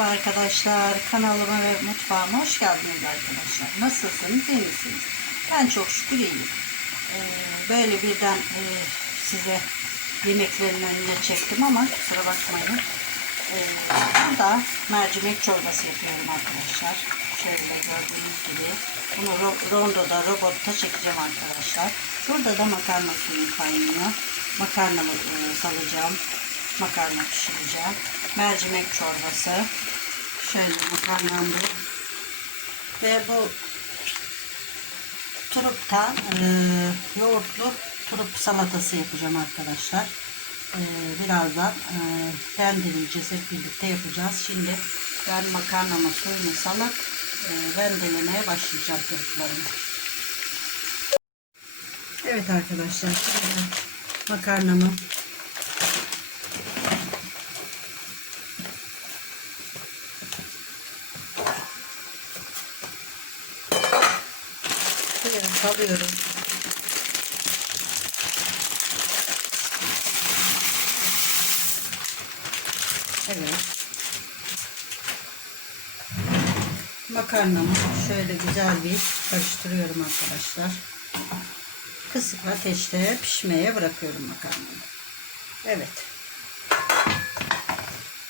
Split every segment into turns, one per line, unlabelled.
Merhaba arkadaşlar. Kanalıma ve mutfağıma hoş geldiniz arkadaşlar. Nasılsınız? iyi misiniz? Ben çok şükür iyiyim. Ee, böyle birden e, size yemeklerin önüne çektim ama kusura bakmayın. Ee, burada mercimek çorbası yapıyorum arkadaşlar. Şöyle gördüğünüz gibi. Bunu ro- rondoda, robotta çekeceğim arkadaşlar. Burada da makarna suyum kaynıyor. Makarnamı e, salacağım. Makarna pişireceğim. Mercimek çorbası. Şöyle makarnam bu. Ve bu turuptan e, yoğurtlu turup salatası yapacağım arkadaşlar. E, birazdan e, rendeleyeceğiz. Hep birlikte yapacağız. Şimdi ben makarnama suyunu salıp e, rendelemeye başlayacağım turuplarımı. Evet arkadaşlar. Makarnamı suya salıyorum. Evet. Makarnamı şöyle güzel bir karıştırıyorum arkadaşlar. Kısık ateşte pişmeye bırakıyorum makarnamı. Evet.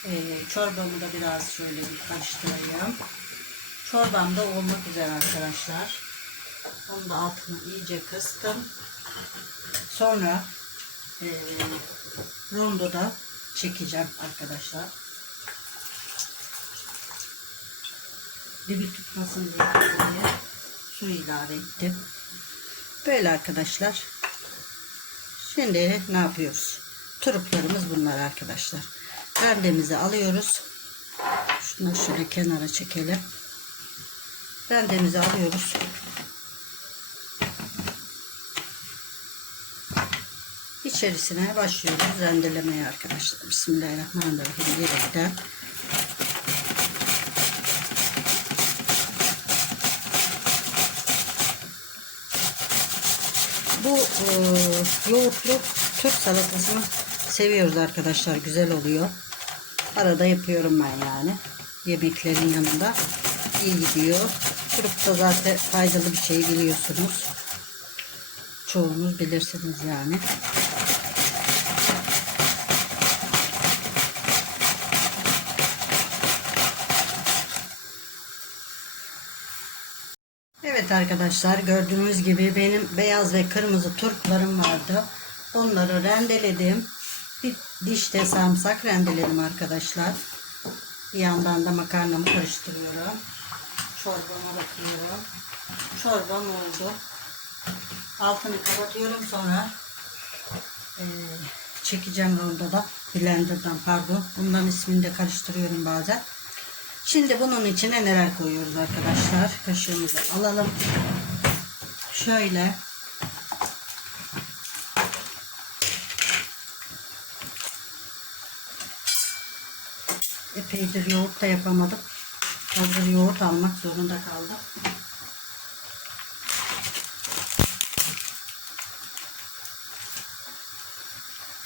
Ee, çorbamı da biraz şöyle bir karıştırayım. Çorbam da olmak üzere arkadaşlar. Onu da altını iyice kıstım. Sonra e, rondoda çekeceğim arkadaşlar. Dibi tutmasın diye diye su ilave ettim. Böyle arkadaşlar. Şimdi ne yapıyoruz? Turuplarımız bunlar arkadaşlar. Rendemizi alıyoruz. Şunu şöyle kenara çekelim. Rendemizi alıyoruz. İçerisine başlıyoruz rendelemeye arkadaşlar. Bismillahirrahmanirrahim diyerekten. Bu e, yoğurtlu Türk salatasını seviyoruz arkadaşlar. Güzel oluyor. Arada yapıyorum ben yani. Yemeklerin yanında. iyi gidiyor. Turp da zaten faydalı bir şey biliyorsunuz. Çoğunuz bilirsiniz yani. Evet arkadaşlar gördüğünüz gibi benim beyaz ve kırmızı turplarım vardı. Onları rendeledim. Bir dişte sarımsak rendeledim arkadaşlar. Bir yandan da makarnamı karıştırıyorum. Çorbama bakıyorum. Çorbam oldu. Altını kapatıyorum sonra eee, çekeceğim rondoda. Blender'dan pardon. Bundan ismini de karıştırıyorum bazen. Şimdi bunun içine neler koyuyoruz arkadaşlar? Kaşığımızı alalım. Şöyle. Epeydir yoğurt da yapamadım. Hazır yoğurt almak zorunda kaldım.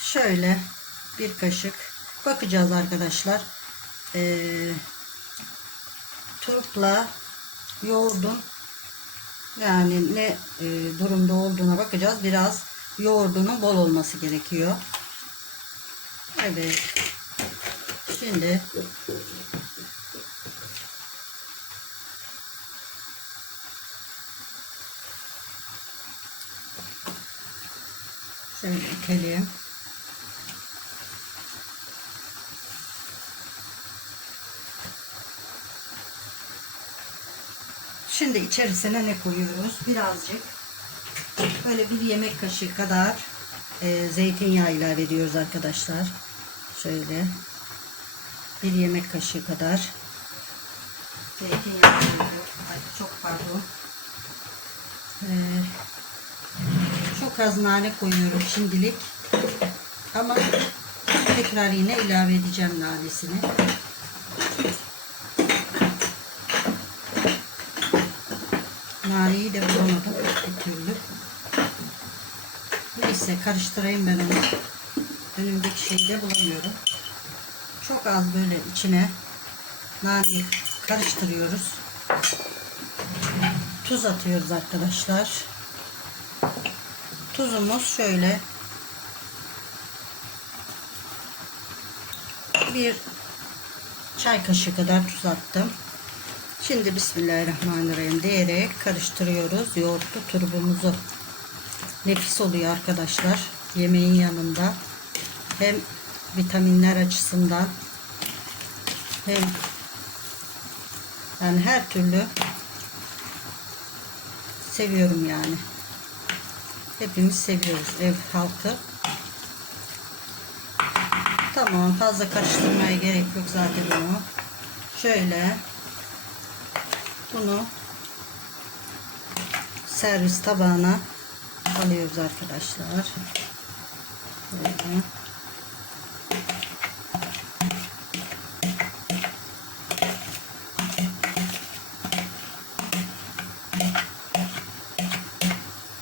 Şöyle bir kaşık bakacağız arkadaşlar. Ee, turpla yoğurdun yani ne e, durumda olduğuna bakacağız. Biraz yoğurdunun bol olması gerekiyor. Evet. Şimdi şöyle ekelim. Şimdi içerisine ne koyuyoruz? Birazcık böyle bir yemek kaşığı kadar e, zeytinyağı ilave ediyoruz arkadaşlar. Şöyle bir yemek kaşığı kadar zeytinyağı çok pardon. E, çok az nane koyuyorum şimdilik. Ama tekrar yine ilave edeceğim nanesini. Naneyi de bulamadım bir türlü. Neyse karıştırayım ben onu. Önümdeki şeyi de bulamıyorum. Çok az böyle içine naneyi karıştırıyoruz. Tuz atıyoruz arkadaşlar. Tuzumuz şöyle bir çay kaşığı kadar tuz attım. Şimdi Bismillahirrahmanirrahim diyerek karıştırıyoruz yoğurtlu turbumuzu. Nefis oluyor arkadaşlar. Yemeğin yanında hem vitaminler açısından hem yani her türlü seviyorum yani. Hepimiz seviyoruz ev halkı. Tamam fazla karıştırmaya gerek yok zaten bunu. Şöyle bunu servis tabağına alıyoruz arkadaşlar. Böyle.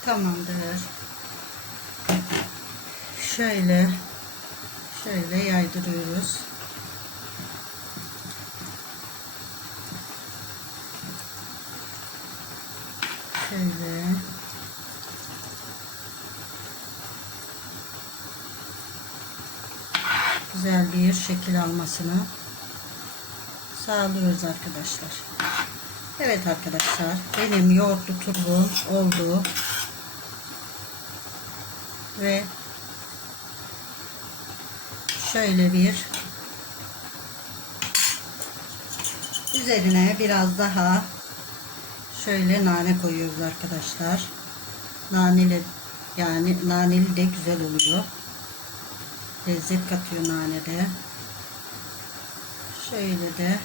Tamamdır. Şöyle şöyle yaydırıyoruz. Şöyle. Güzel bir şekil almasını sağlıyoruz arkadaşlar. Evet arkadaşlar benim yoğurtlu turbum oldu. Ve şöyle bir üzerine biraz daha şöyle nane koyuyoruz arkadaşlar. Naneli yani naneli de güzel oluyor. Lezzet katıyor nane. Şöyle de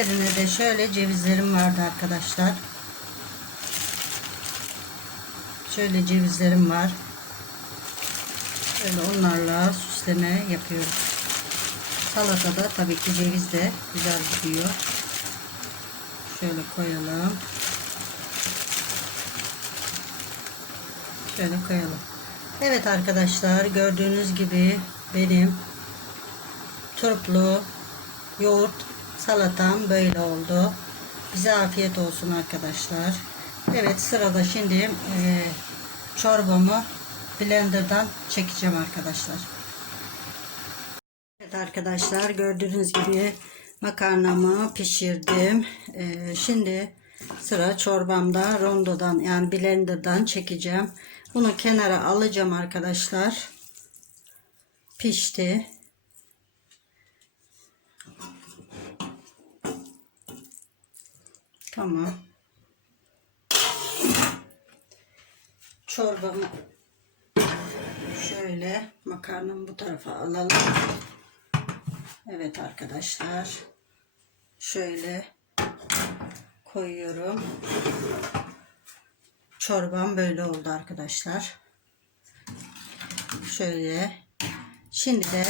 Üzerine de şöyle cevizlerim vardı arkadaşlar. Şöyle cevizlerim var. Böyle onlarla süsleme yapıyorum. Salatada tabii ki ceviz de güzel gidiyor. Şöyle koyalım. Şöyle koyalım. Evet arkadaşlar gördüğünüz gibi benim turplu yoğurt salatam böyle oldu. Bize afiyet olsun arkadaşlar. Evet sırada şimdi e, çorbamı blenderdan çekeceğim arkadaşlar. Evet arkadaşlar gördüğünüz gibi makarnamı pişirdim. E, şimdi sıra çorbamda rondodan yani blenderdan çekeceğim. Bunu kenara alacağım arkadaşlar. Pişti. Tamam. Çorbamı şöyle makarnamı bu tarafa alalım. Evet arkadaşlar. Şöyle koyuyorum. Çorbam böyle oldu arkadaşlar. Şöyle. Şimdi de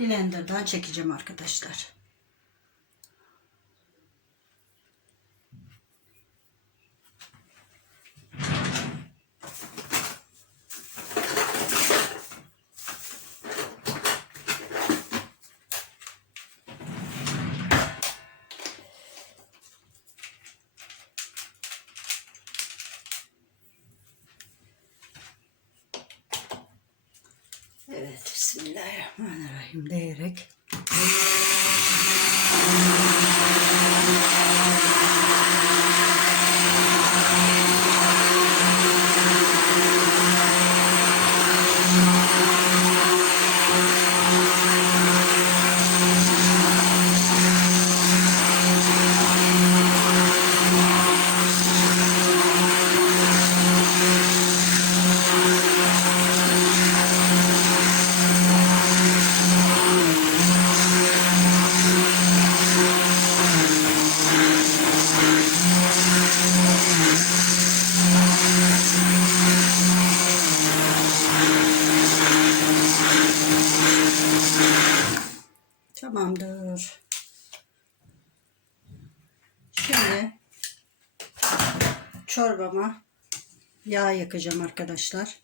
blenderdan çekeceğim arkadaşlar. Evet, Bismillahirrahmanirrahim diyerek çorbama yağ yakacağım arkadaşlar.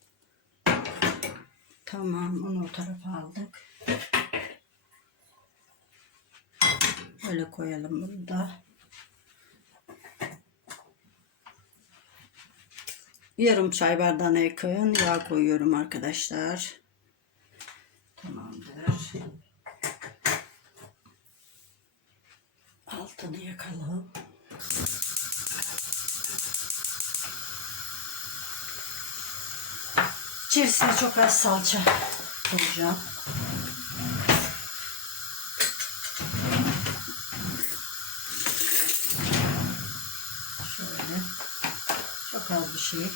Tamam onu o tarafa aldık. Böyle koyalım bunu da. Yarım çay bardağına yakın yağ koyuyorum arkadaşlar. Tamamdır. Altını yakalım. İçerisine çok az salça koyacağım. Şöyle. Çok az bir şey.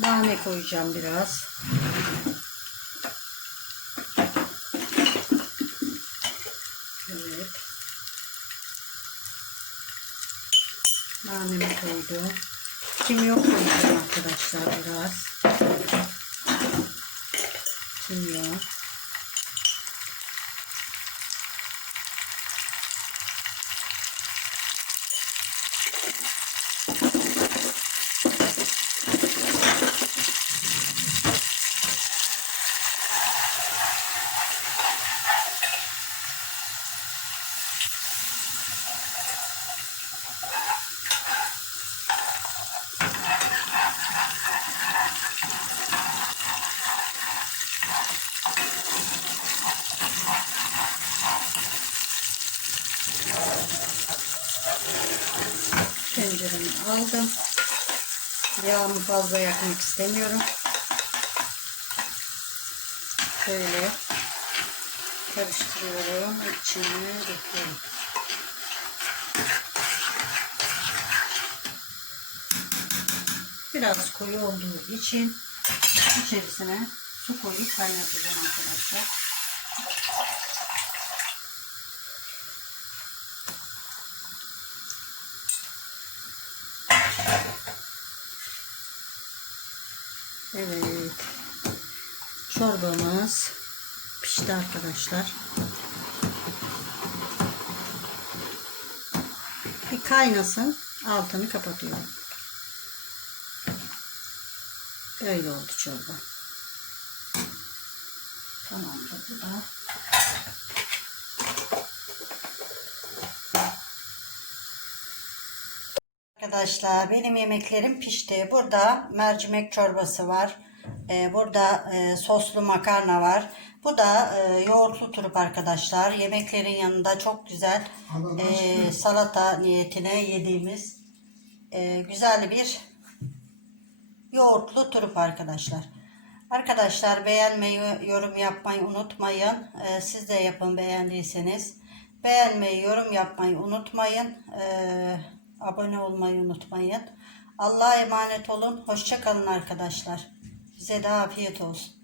Nane koyacağım biraz. Evet. Nanemi koydum. Kimyon koyacağım arkadaşlar biraz. Kimyon. Yağımı fazla yakmak istemiyorum. Şöyle karıştırıyorum. İçine döküyorum. Biraz koyu olduğu için içerisine su koyup kaynatacağım arkadaşlar. Evet. Çorbamız pişti arkadaşlar. Bir kaynasın. Altını kapatıyorum. Böyle oldu çorba. Tamamdır bu da. Arkadaşlar benim yemeklerim pişti. Burada mercimek çorbası var. Ee, burada e, soslu makarna var. Bu da e, yoğurtlu turp arkadaşlar. Yemeklerin yanında çok güzel e, salata niyetine yediğimiz e, güzel bir yoğurtlu turp arkadaşlar. Arkadaşlar beğenmeyi, yorum yapmayı unutmayın. Ee, siz de yapın beğendiyseniz. Beğenmeyi, yorum yapmayı unutmayın. Ee, abone olmayı unutmayın. Allah'a emanet olun. Hoşça kalın arkadaşlar. Size de afiyet olsun.